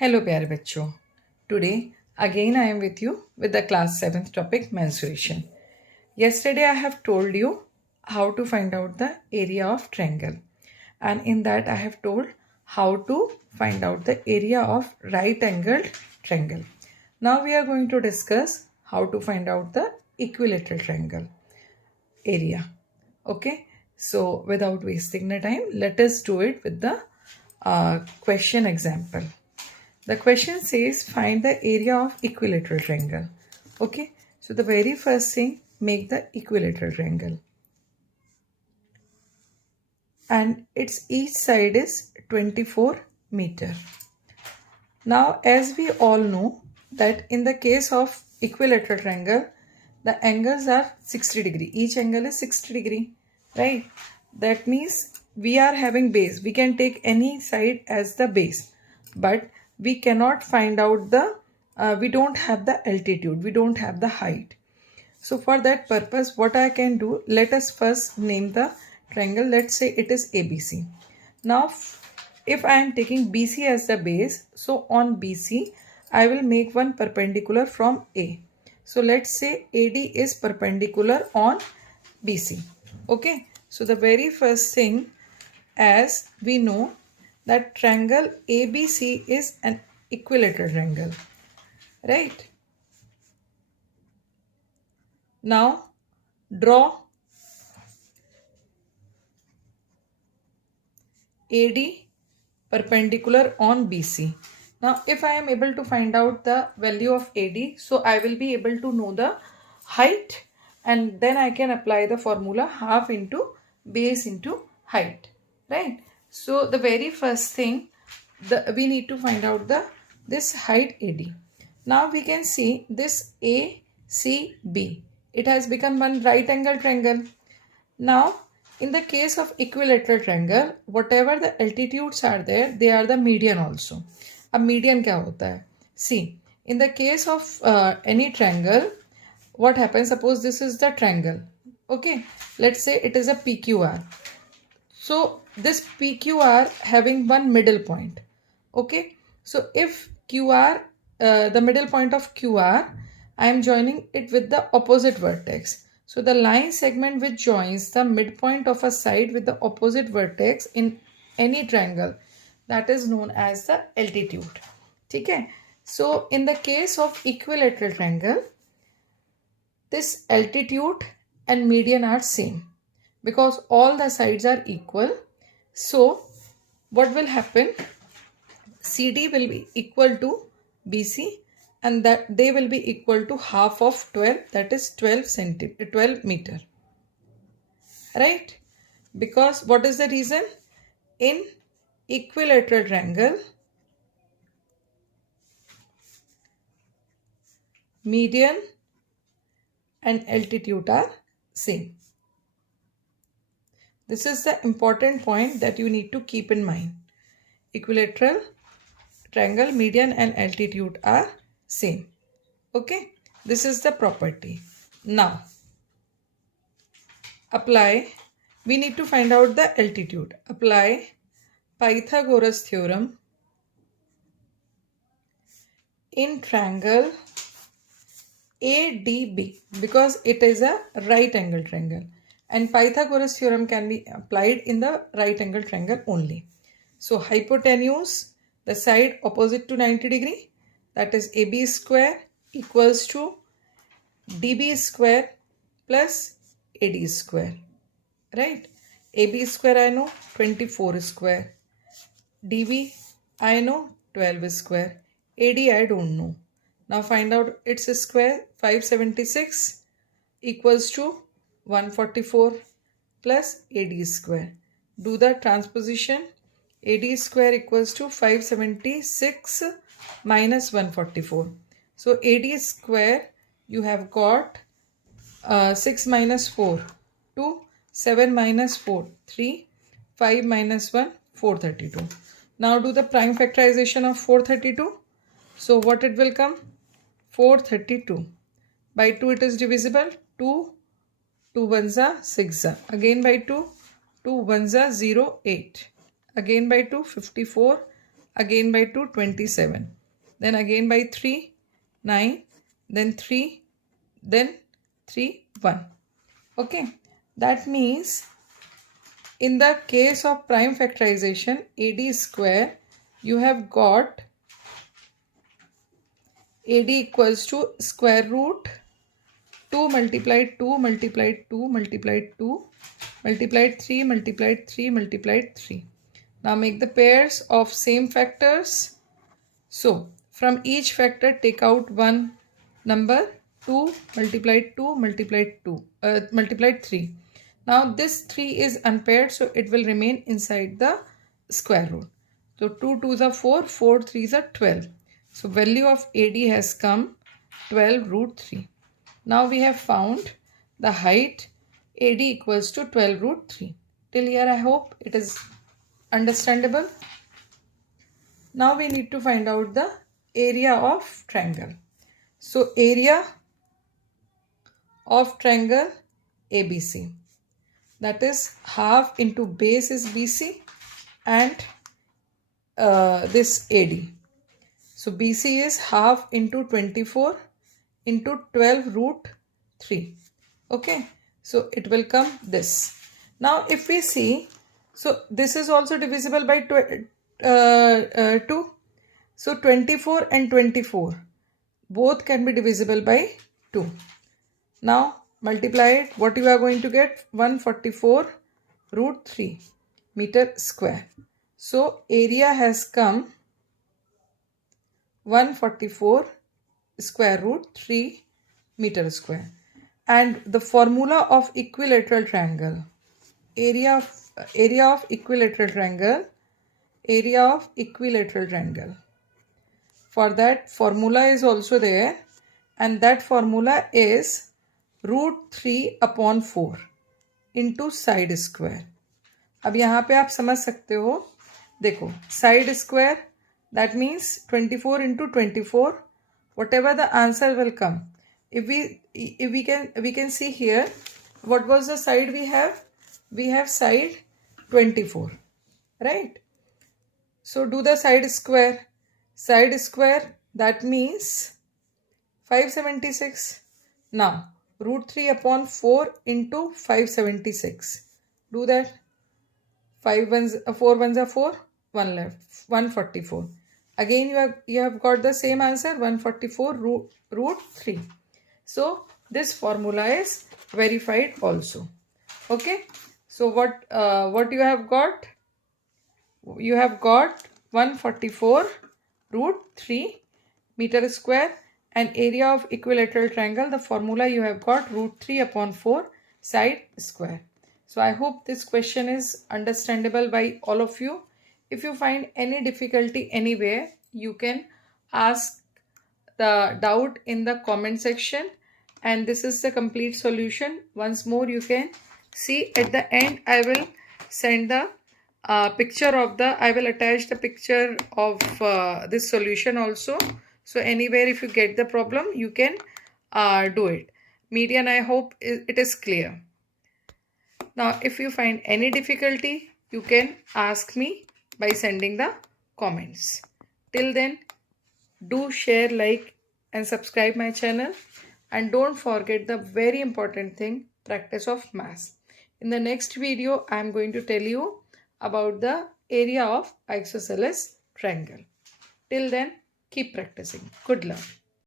Hello प्यारे बच्चों. Today again I am with you with the class 7th topic mensuration. Yesterday I have told you how to find out the area of triangle, and in that I have told how to find out the area of right angled triangle. Now we are going to discuss how to find out the equilateral triangle area. Okay, so without wasting the time, let us do it with the question example. The question says find the area of equilateral triangle. Okay, so the very first thing, make the equilateral triangle. And its each side is 24 meter. Now, as we all know that in the case of equilateral triangle, the angles are 60 degree. Each angle is 60 degree, right? That means we are having base. We can take any side as the base, but we cannot find out the, we don't have the altitude, we don't have the height. So for that purpose, what I can do, let us first name the triangle. Let's say it is ABC. Now, if I am taking BC as the base, so on BC, I will make one perpendicular from A. So let's say AD is perpendicular on BC. Okay, so the very first thing, as we know that triangle ABC is an equilateral triangle, right? Now draw AD perpendicular on BC. Now if I am able to find out the value of AD, so I will be able to know the height, and then I can apply the formula half into base into height, right? So the very first thing, we need to find out this height AD. Now we can see this ACB. It has become one right angle triangle. Now in the case of equilateral triangle, whatever the altitudes are there, they are the median also. A median क्या होता है? See, in the case of any triangle, what happens? Suppose this is the triangle. Okay, let's say it is a PQR. So this PQR having one middle point. Okay, so if QR, the middle point of QR, I am joining it with the opposite vertex. So the line segment which joins the midpoint of a side with the opposite vertex in any triangle, that is known as the altitude. Okay, so in the case of equilateral triangle, this altitude and median are same because all the sides are equal. So what will happen? CD will be equal to BC, and that they will be equal to half of 12, that is 12 meter, right? Because what is the reason? In equilateral triangle, median and altitude are same. This is the important point that you need to keep in mind. Equilateral triangle, median and altitude are same. Okay, this is the property. Now apply, we need to find out the altitude. Apply Pythagoras theorem in triangle ADB because it is a right angle triangle, and Pythagoras theorem can be applied in the right angle triangle only. So hypotenuse, the side opposite to 90 degree, that is AB square equals to DB square plus AD square, right? AB square I know 24 square, DB I know 12 square, AD I don't know. Now find out its square. 576 equals to 144 plus AD square. Do the transposition. AD square equals to 576 minus 144. So AD square, you have got 6 minus 4, 2, 7 minus 4, 3, 5 minus 1, 432. Now do the prime factorization of 432. So what it will come? 432. By 2 it is divisible. 2, 2 ones are 6. Again by 2, 2 ones are 0, 8. Again by 2, 54. again by 2, 27, then again by 3, 9, then 3, then 3, 1. Okay, that means in the case of prime factorization AD square, you have got AD equals to square root 2 multiplied 2 multiplied 2 multiplied 2 multiplied 3 multiplied 3 multiplied 3. Now make the pairs of same factors. So from each factor take out one number, 2 multiplied 2 multiplied 2 multiplied 3. Now this 3 is unpaired, so it will remain inside the square root. So 2 2s are 4, 4 3s are 12. So value of AD has come 12 root 3. Now we have found the height AD equals to 12 root 3. Till here I hope it is understandable. Now we need to find out the area of triangle. So area of triangle ABC, that is half into base is BC and this AD. So BC is half into 24 into 12 root 3. Okay, so it will come this. Now if we see, so this is also divisible by 2. So 24 and 24 both can be divisible by 2. Now multiply it. What you are going to get? 144 root 3 meter square. So area has come 144 square root 3 meter square. And the formula of equilateral triangle, area of equilateral triangle, for that formula is also there, and that formula is root 3 upon 4 into side square. अब यहाँ पे आप समझ सकते हो, देखो side square, that means 24 into 24, whatever the answer will come. If we can see here, what was the side we have? We have side 24, right? So do the side square. Side square, that means 576. Now root 3 upon 4 into 576. Do that. 4 ones are 4, 1 left, 144. Again you have got the same answer, 144 root 3. So this formula is verified also. Okay, so what you have got? You have got 144 root 3 meter square, and area of equilateral triangle, the formula you have got root 3 upon 4 side square. So I hope this question is understandable by all of you. If you find any difficulty anywhere, you can ask the doubt in the comment section, and this is the complete solution. Once more you can see at the end. I will send the picture of the, I will attach the picture of this solution also. So anywhere if you get the problem, you can do it. Median, I hope it is clear. Now if you find any difficulty, you can ask me by sending the comments. Till then, do share, like and subscribe my channel, and don't forget the very important thing, practice of maths. In the next video, I am going to tell you about the area of isosceles triangle. Till then, keep practicing. Good luck.